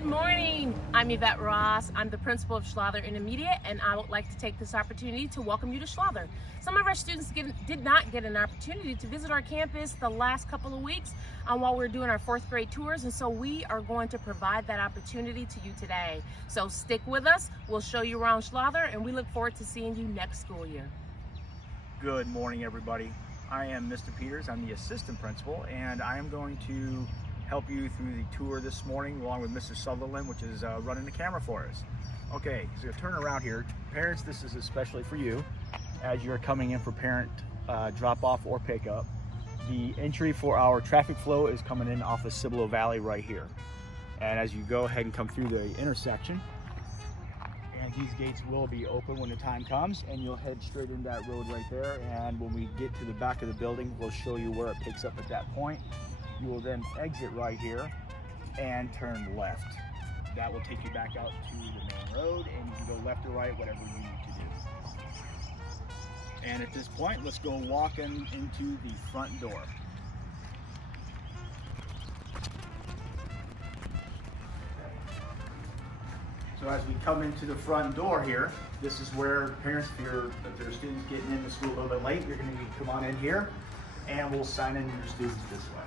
Good morning. I'm Yvette Ross. I'm the principal of Schlather Intermediate, and I would like to take this opportunity to welcome you to Schlather. Some of our students did not get an opportunity to visit our campus the last couple of weeks while we're doing our fourth grade tours, and so we are going to provide that opportunity to you today. So stick with us. We'll show you around Schlather, and we look forward to seeing you next school year. Good morning, everybody. I am Mr. Peters. I'm the assistant principal, and I am going to help you through the tour this morning along with Mr. Sutherland, which is running the camera for us. Okay, so you'll turn around here. Parents, this is especially for you as you're coming in for parent drop-off or pickup. The entry for our traffic flow is coming in off of Cibolo Valley right here. And as you go ahead and come through the intersection, and these gates will be open when the time comes, and you'll head straight into that road right there. And when we get to the back of the building, we'll show you where it picks up at that point. You will then exit right here and turn left. That will take you back out to the main road, and you can go left or right, whatever you need to do. And at this point, let's go walking into the front door. So as we come into the front door here, this is where parents, if their students getting into school a little bit late, you're going to need to come on in here, and we'll sign in your students this way.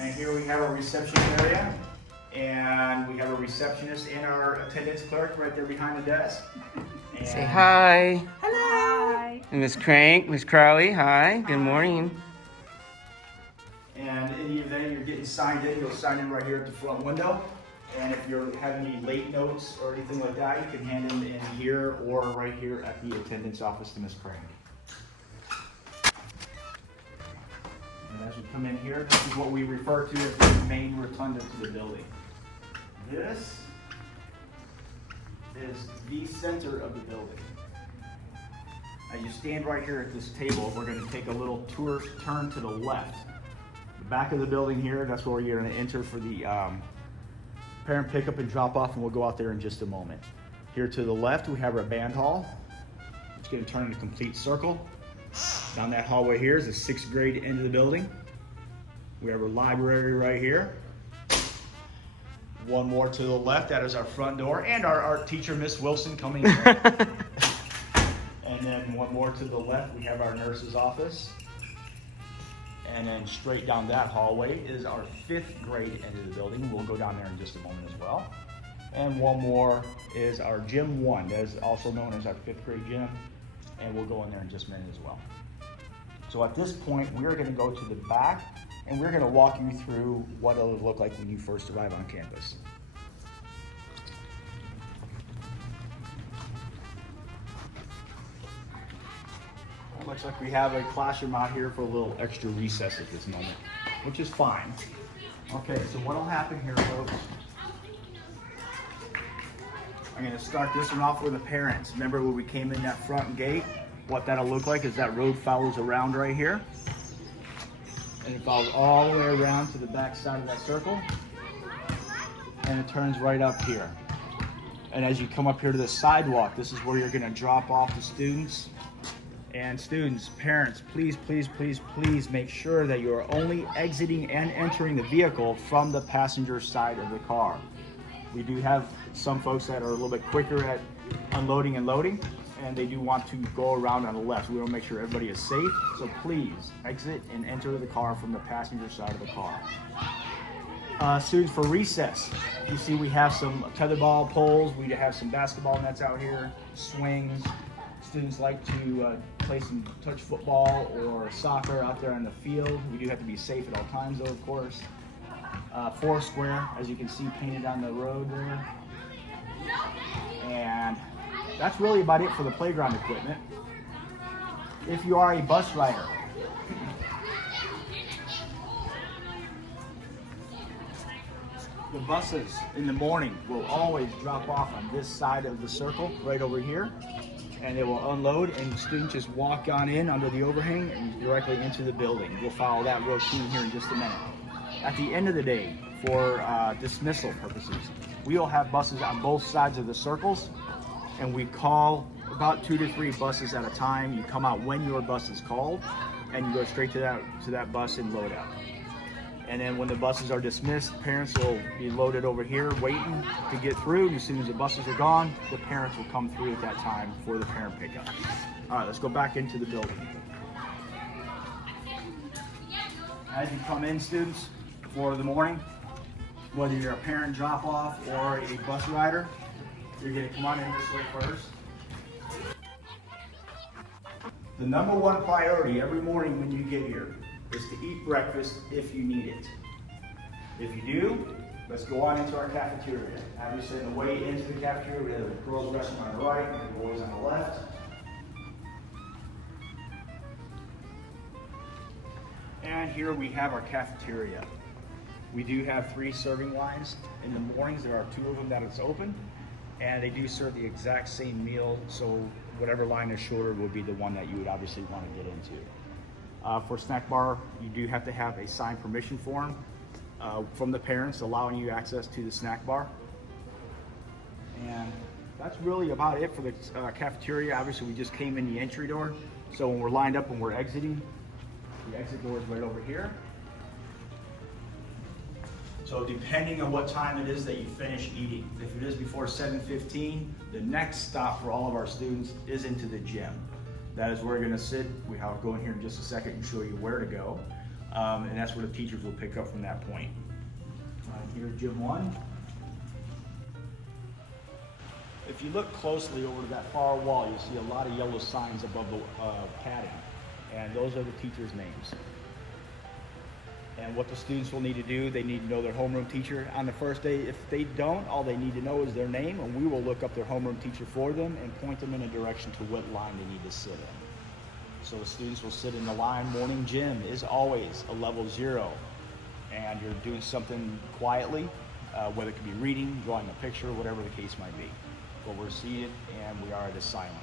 And here we have our reception area, and we have a receptionist and our attendance clerk right there behind the desk. And say hi. Hello. Hi. And Miss Crank, Miss Crowley, hi. Good morning. And in the event you're getting signed in, you'll sign in right here at the front window. And if you're having any late notes or anything like that, you can hand them in here or right here at the attendance office to Miss Crank. And as we come in here, this is what we refer to as the main rotunda to the building. This is the center of the building. As you stand right here at this table, we're going to take a little turn to the left. The back of the building here, that's where you're going to enter for the parent pickup and drop off, and we'll go out there in just a moment. Here to the left, we have our band hall. It's going to turn in a complete circle. Down that hallway here is the 6th grade end of the building. We have our library right here. One more to the left, that is our front door, and our art teacher, Miss Wilson, coming in. And then one more to the left, we have our nurse's office. And then straight down that hallway is our 5th grade end of the building. We'll go down there in just a moment as well. And one more is our gym 1, that is also known as our 5th grade gym. And we'll go in there in just a minute as well. So at this point, we're going to go to the back, and we're going to walk you through what it'll look like when you first arrive on campus. It looks like we have a classroom out here for a little extra recess at this moment, which is fine. Okay, so what'll happen here, folks? I'm going to start this one off with the parents. Remember when we came in that front gate? What that'll look like is that road follows around right here. And it follows all the way around to the back side of that circle. And it turns right up here. And as you come up here to the sidewalk, this is where you're going to drop off the students. And students, parents, please, please, please, please make sure that you are only exiting and entering the vehicle from the passenger side of the car. We do have some folks that are a little bit quicker at unloading and loading, and they do want to go around on the left. We want to make sure everybody is safe, so please exit and enter the car from the passenger side of the car. Students, for recess, you see we have some tetherball poles, we have some basketball nets out here, swings. Students like to play some touch football or soccer out there on the field. We do have to be safe at all times though, of course. Foursquare, as you can see painted on the road there. And that's really about it for the playground equipment. If you are a bus rider, the buses in the morning will always drop off on this side of the circle, right over here. And they will unload, and students just walk on in under the overhang and directly into the building. We'll follow that routine here in just a minute. At the end of the day, for dismissal purposes, we will have buses on both sides of the circles, and we call about 2 to 3 buses at a time. You come out when your bus is called, and you go straight to that bus and load up. And then when the buses are dismissed, parents will be loaded over here waiting to get through. And as soon as the buses are gone, the parents will come through at that time for the parent pickup. All right, let's go back into the building. As you come in, students, for the morning, whether you're a parent drop-off or a bus rider, you're gonna come on in this way first. The number one priority every morning when you get here is to eat breakfast if you need it. If you do, let's go on into our cafeteria. Obviously, on the way into the cafeteria, we have the girls' restroom on the right and the boys on the left. And here we have our cafeteria. We do have 3 serving lines. In the mornings, there are 2 of them that it's open, and they do serve the exact same meal, so whatever line is shorter would be the one that you would obviously want to get into. For snack bar, you do have to have a signed permission form from the parents allowing you access to the snack bar. And that's really about it for the cafeteria. Obviously, we just came in the entry door, so when we're lined up and we're exiting, the exit door is right over here. So depending on what time it is that you finish eating, if it is before 7:15, the next stop for all of our students is into the gym. That is where we're gonna sit. I'll go in here in just a second and show you where to go. And that's where the teachers will pick up from that point. Here's gym 1. If you look closely over to that far wall, you'll see a lot of yellow signs above the padding. And those are the teachers' names. And what the students will need to do, they need to know their homeroom teacher on the first day. If they don't, all they need to know is their name, and we will look up their homeroom teacher for them and point them in a direction to what line they need to sit in. So the students will sit in the line. Morning gym is always a level 0, and you're doing something quietly, whether it could be reading, drawing a picture, whatever the case might be. But we're seated and we are at a silent.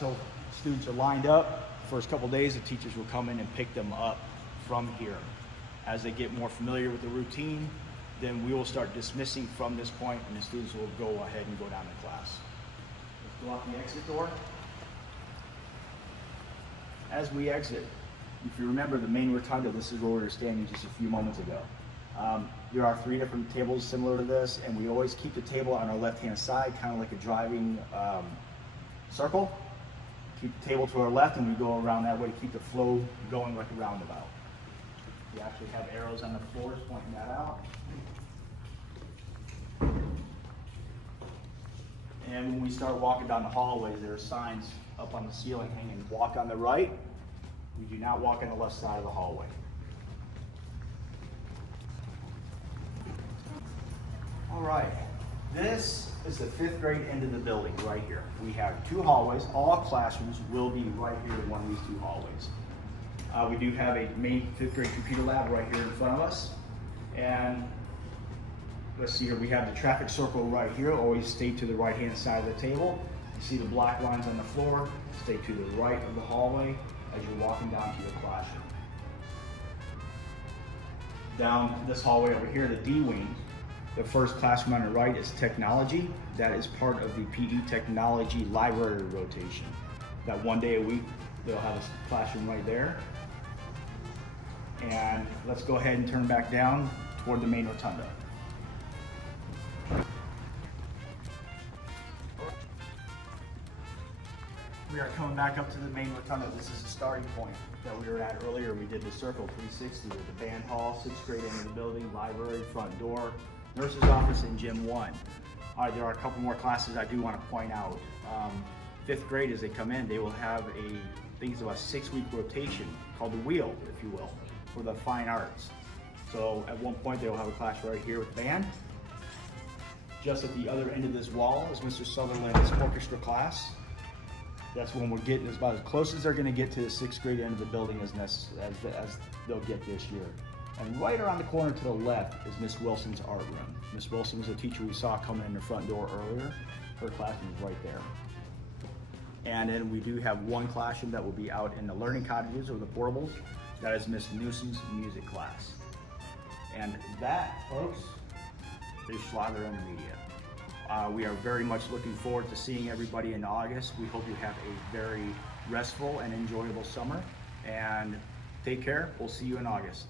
So students are lined up. First couple days, the teachers will come in and pick them up from here. As they get more familiar with the routine, then we will start dismissing from this point, and the students will go ahead and go down to class. Let's go out the exit door. As we exit, if you remember the main rotunda, this is where we were standing just a few moments ago. There are 3 different tables similar to this, and we always keep the table on our left-hand side, kind of like a driving circle. Keep the table to our left, and we go around that way to keep the flow going like a roundabout. We actually have arrows on the floors pointing that out. And when we start walking down the hallway, there are signs up on the ceiling hanging, walk on the right. We do not walk on the left side of the hallway. All right, this is the 5th grade end of the building right here. We have 2 hallways. All classrooms will be right here in one of these 2 hallways. We do have a main 5th grade computer lab right here in front of us. And let's see here, we have the traffic circle right here. Always stay to the right-hand side of the table. You see the black lines on the floor. Stay to the right of the hallway as you're walking down to your classroom. Down this hallway over here, the D wing, the first classroom on the right is technology. That is part of the PE technology library rotation. That 1 day a week, they'll have a classroom right there. And let's go ahead and turn back down toward the main rotunda. We are coming back up to the main rotunda. This is the starting point that we were at earlier. We did the circle 360 with the band hall, 6th grade end of the building, library, front door, nurse's office, and gym 1. All right, there are a couple more classes I do want to point out. 5th grade, as they come in, they will have a 6-week rotation called the wheel, if you will, for the fine arts. So at one point, they will have a class right here with band. Just at the other end of this wall is Mr. Sutherland's orchestra class. That's when we're getting about as close as they're going to get to the 6th grade end of the building as they'll get this year. And right around the corner to the left is Miss Wilson's art room. Miss Wilson was a teacher we saw coming in the front door earlier. Her classroom is right there. And then we do have 1 classroom that will be out in the learning cottages or the portables. That is Miss Newsom's music class. And that, folks, is Schlather Intermediate. We are very much looking forward to seeing everybody in August. We hope you have a very restful and enjoyable summer, and take care. We'll see you in August.